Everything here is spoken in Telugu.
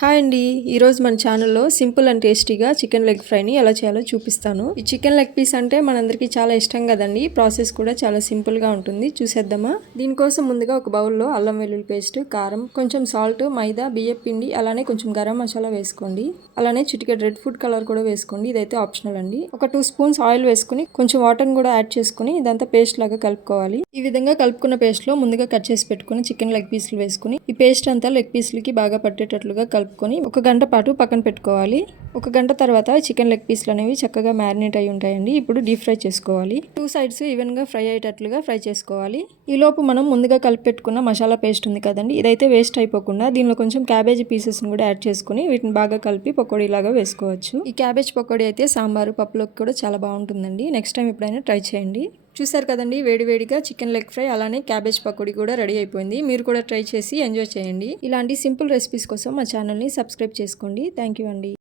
హాయ్ అండి. ఈరోజు మన ఛానల్లో సింపుల్ అండ్ టేస్టీగా చికెన్ లెగ్ ఫ్రైని ఎలా చేయాలో చూపిస్తాను. ఈ చికెన్ లెగ్ పీస్ అంటే మనందరికీ చాలా ఇష్టం కదండి. ప్రాసెస్ కూడా చాలా సింపుల్గా ఉంటుంది. చూసేద్దామా. దీనికోసం ముందుగా ఒక బౌల్లో అల్లం వెల్లుల్లి పేస్ట్, కారం, కొంచెం సాల్ట్, మైదా, బియ్యం పిండి, అలానే కొంచెం గరం మసాలా వేసుకోండి. అలానే చిటికెడు రెడ్ ఫుడ్ కలర్ కూడా వేసుకోండి. ఇదైతే ఆప్షనల్ అండి. ఒక 2 స్పూన్స్ ఆయిల్ వేసుకుని కొంచెం వాటర్ని కూడా యాడ్ చేసుకుని ఇదంతా పేస్ట్ లాగా కలుపుకోవాలి. ఈ విధంగా కలుపుకున్న పేస్ట్ లో ముందుగా కట్ చేసి పెట్టుకుని చికెన్ లెగ్ పీస్లు వేసుకుని ఈ పేస్ట్ అంతా లెగ్ పీస్లకి బాగా పట్టేటట్లుగా కలుపుకొని 1 గంట పాటు పక్కన పెట్టుకోవాలి. 1 గంట తర్వాత చికెన్ లెగ్ పీస్లు అనేవి చక్కగా మ్యారినేట్ అయి ఉంటాయండి. ఇప్పుడు డీప్ ఫ్రై చేసుకోవాలి. 2 సైడ్స్ ఈవెన్ గా ఫ్రై అయ్యేటట్లుగా ఫ్రై చేసుకోవాలి. ఈ లోపు మనం ముందుగా కలిపి పెట్టుకున్న మసాలా పేస్ట్ ఉంది కదండి, ఇదైతే వేస్ట్ అయిపోకుండా దీనిలో కొంచెం క్యాబేజీ పీసెస్ కూడా యాడ్ చేసుకుని వీటిని బాగా కలిపి పకోడీ లాగా వేసుకోవచ్చు. ఈ క్యాబేజ్ పకోడీ అయితే సాంబారు పప్పులోకి కూడా చాలా బాగుంటుందండి. నెక్స్ట్ టైం ఎప్పుడైనా ట్రై చేయండి. చూసారు కదండి, వేడివేడిగా చికెన్ లెగ్ ఫ్రై అలానే క్యాబేజ్ పకోడీ కూడా రెడీ అయిపోయింది. మీరు కూడా ట్రై చేసి ఎంజాయ్ చేయండి. ఇలాంటి సింపుల్ రెసిపీస్ కోసం మా ఛానల్ని సబ్స్క్రైబ్ చేసుకోండి. థ్యాంక్ యూ అండి.